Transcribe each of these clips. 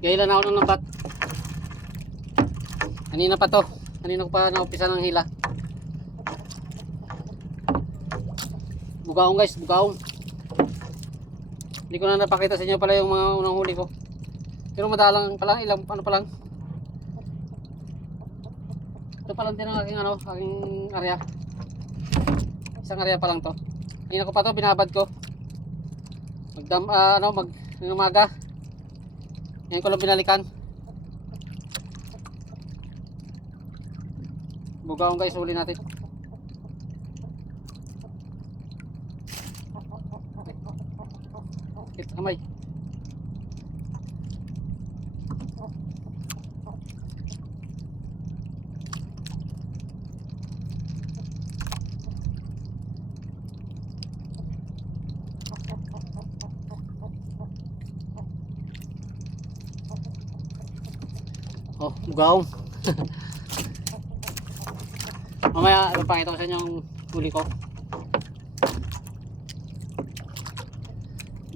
Gailan ako ng lambat. Kanina pa to. Kanina ko pa naumpisa ng hila. Bugaong guys, bugaong. Hindi ko na napakita sa inyo pala yung mga unang huli ko. Pero madalang pa lang, ilang ano pa lang. Ito pa lang din ang aking aking area. Isang area pa lang to. Kanina ko pa to, binabad ko. Ng umaga. Ngayon ko lang binalikan. Bugaong guys, huli natin. Sakit kamay. Oh, bugaong. Mamaya ipapakita ko sa inyo yung huli ko.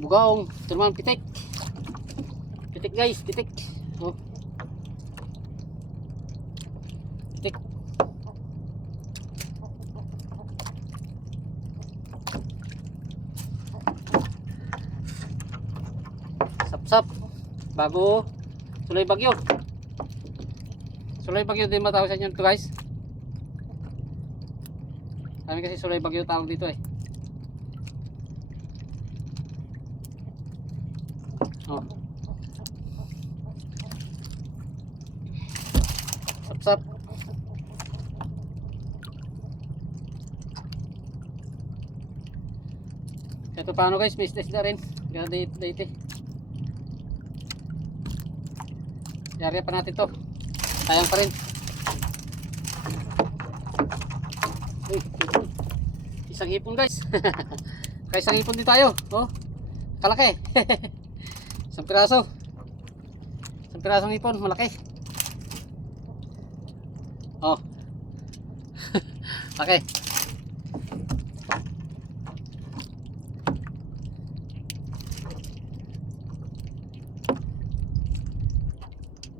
Bugaong. Ito naman pitik. Pitik guys, pitik. Oh. Pitik. Sap-sap. Bago Sulay Bagyo. Sulay Bagyo din matawag sa inyo ito guys. Kami kasi Sulay Bagyo tawag dito eh. Oh. Sap-sap. Ito paano guys, may isda rin. Ganda dito. Yari pa natin to. Sayang pa rin. Uy, ipon. Isang ipon guys. Kaya isang ipon din tayo. Oh, kalaki. Isang piraso. Isang pirasong ipon, malaki. Oh. Laki.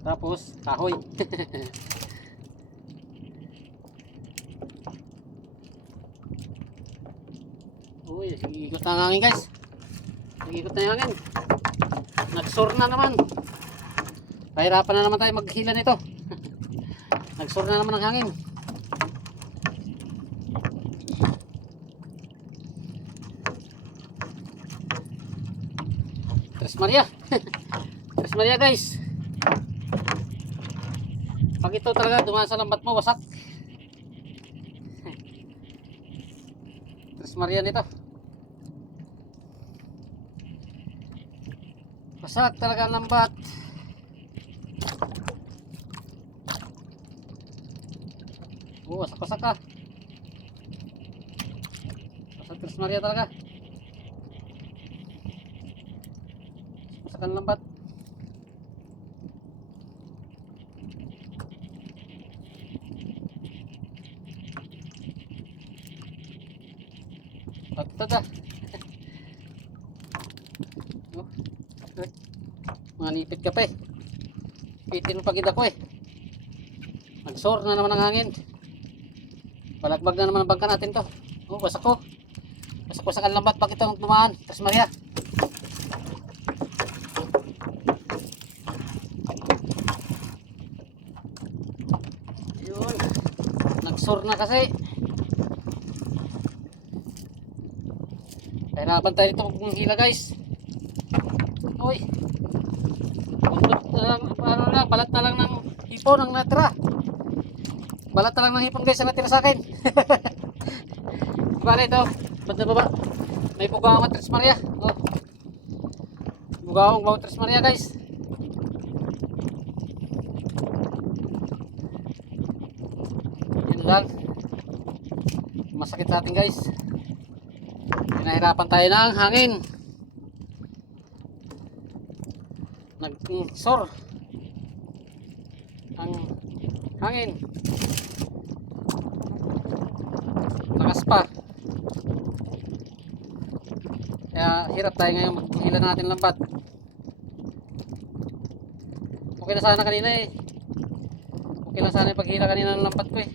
Tapos kahoy. Uy, ikot na ang hangin guys. Ikot na yung hangin. Nagsur na naman. Pahirapan na naman tayo maghila nito. Nagsur na naman ang hangin. Tres Maria. Tres Maria guys. Pag ito talaga dumaan sa lambat mo, wasak. Tres Maria nito. Wasak talaga ang lambat. Oh, wasak-wasak ka. Wasak Tres Maria talaga. Wasak ang lambat. Pagtada. Oh, manipit ka pa eh. Pitin mo pagida ko eh. Nagsor na naman ang hangin. Balagbag na naman ang bangka natin to. Oh, wasak ko. Wasak-wasak ang lambat pag itong dumaan. Tres Maria. Yun. Nagsor na kasi. Hirapan tayo dito kung hila guys. Uy. Ano lang, balat na lang ng hipon ang natira. Balat na lang ng hipon guys ang natira sa akin. Bale ito, banda baba. May bugaong Tres Maria. Oh. Bugaong Tres Maria guys. Yun lang. Masakit sa atin guys. Pinahirapan tayo ng hangin. Nagsor ang hangin. Lakas pa. Kaya hirap tayo ngayon maghila natin lambat. Okay na sana kanina eh. Okay lang sana yung paghila kanina ng lambat ko eh.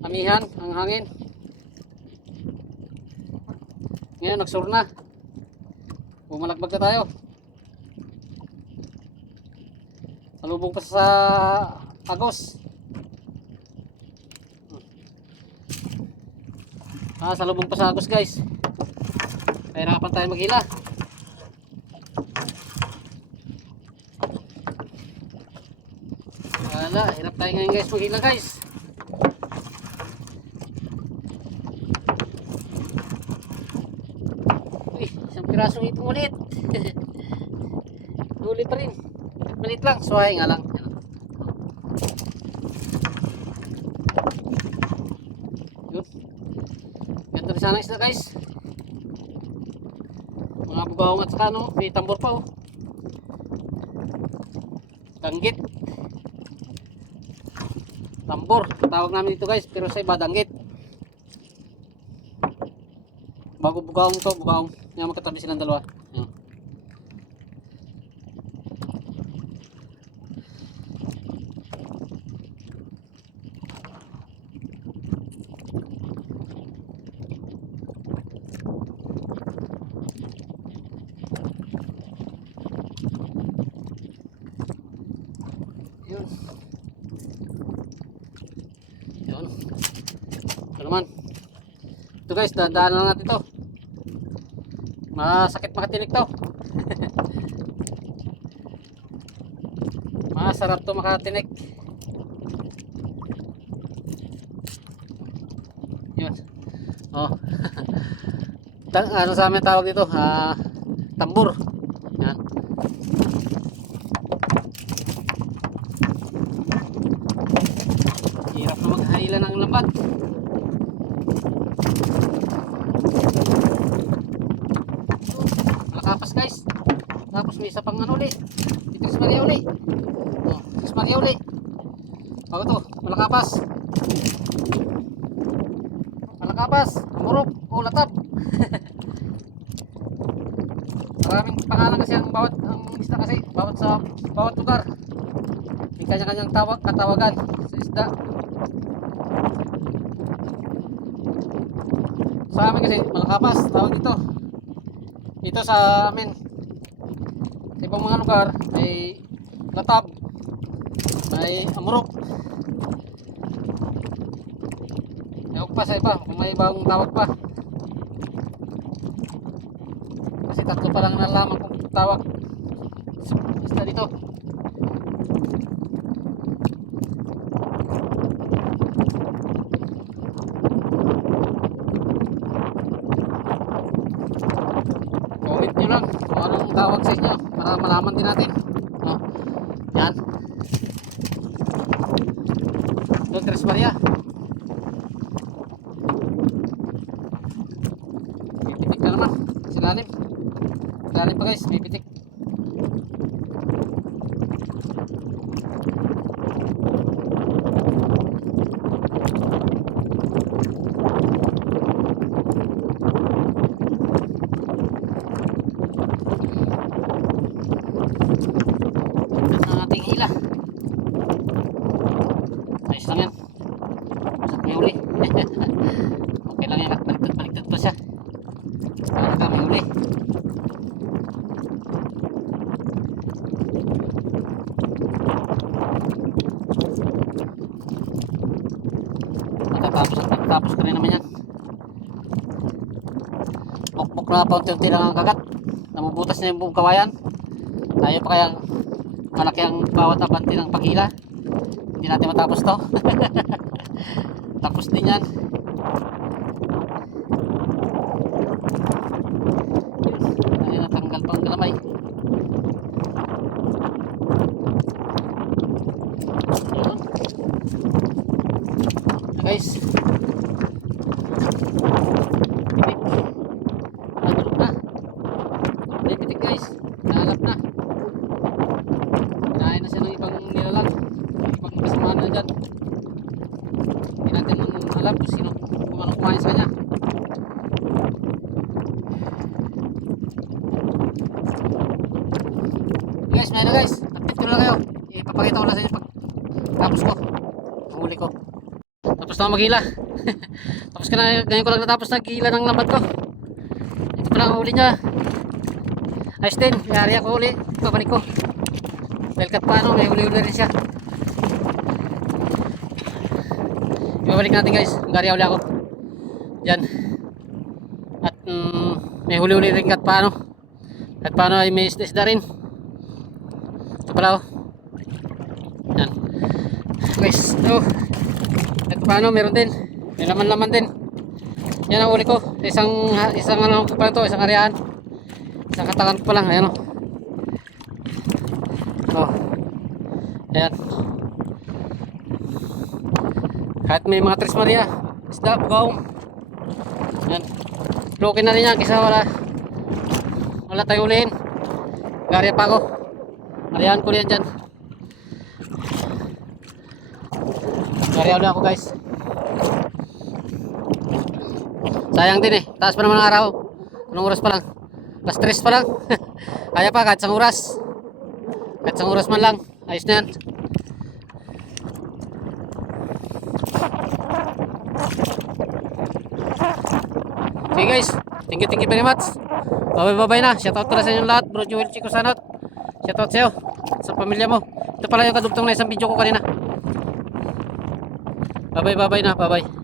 Amihan ang hangin. Ngayon nagsur na. Bumalagbag na tayo. Salubong pa sa Agos. Salubong pa sa Agos guys. Nahirapan tayo maghila. Wala, hirap tayo ngayon guys maghila guys. Uy, isang pirasong ito ulit. Huli pa rin. Malit lang, suhay nga lang. Yun. Ganda rin sana isla guys. Mga bubawang at saka no, may tambor pa oh. Danggit. Tambor, tawag namin dito guys, pero sa iba danggit. Bago bugawang to, bugawang. Yan magkatabi silang dalawa. Yan. Yun. Yun. Ito naman. Ito guys, dadaan lang natin to. Masakit makatinik to. Masarap to makatinik. Yun. Oh. Ano sa amin tawag dito? Tambor. Yan. Hirap na maghahila ng lambat. Malakapas guys. Tapos may isa pang ano ulit. Itris Maria ulit. Oh, Itris Maria ulit. Bago to, malakapas. Malakapas, amurok, o latab. Maraming pangalan kasi ang bawat isda kasi, bawat lugar. May kanya-kanyang katawagan sa isda. Sa amin kasi malakapas tawag dito. Dito sa amin sa ibang mga lugar may latab, may amurok. Ewan pa sa iba kung may ibang tawag pa. Kasi tatlo pa lang nalaman kung tawag isda dito. Comment nyo lang kung anong tawag sa inyo para malaman din natin. Oh, yan. Doon Tres Maria. May pitik na naman. Silalim. Silalim pa guys, may pitik. Ang ating hila. Ayos lang yan. May uli. Okay lang yan at baliktad pa siya. Talaga may uli. Matatapos ko rin naman yan. Mukmuk na paunti-unti lang ang kagat. Namubutas na yung buong kawayan. Tayo pa kayang malaki ang bawat abante ng paghila. Hindi natin matapos to. Tapos din yan. Ayun, natanggal pa ang galamay. Ayun. Guys, pitik. Nagulog na. May pitik guys. Naalap na. Kinain na siya ng ibang nilalang. Ibang kasamaan na dyan. Hindi natin alam kung sino, kung anong kumain sa kanya. na guys, update ko na lang kayo. Ipapakita ko lang sa inyo pag tapos ko. Huli ko. Tapos na ako maghila. Tapos ka na, ngayon ko lang natapos naghila ng lambat ko. Ito pa lang ang huli niya. Ayos din, yari ako huli. Babalik ko. Dahil kat paano, may huli-huli rin siya. Ibabalik natin guys, gari huli ako. Yan. At may huli-huli rin kat paano. Kat paano ay may isda rin. Ito pala oh. Yan. Guys, ito. Ito paano, meron din. May laman-laman din. Yan ang huli ko. Isang ano ko pala ito, isang ariaan. Isang katakan ko pa lang, ayan o. Oh. Ayan. Kahit may mga Tres Maria, isda, bugaong. Ayan. Lukin na rin yan kasi wala tayo ulihin. Gari pa ako. Ariaan ko yan dyan. Gari ulit ako guys. Sayang din eh. Taas pa naman ang araw. Anong oras pa lang? Plus 3 pa lang. Kaya pa kahit isang oras. Kahit isang oras man lang. Ayos na yan. Okay guys. Thank you very much. Bye na. Shoutout pala sa inyong lahat. Bro Joel Chico Sanot. Shoutout sa'yo. Sa pamilya mo. Ito pala yung kadugtong na isang video ko kanina. Bye na. Bye.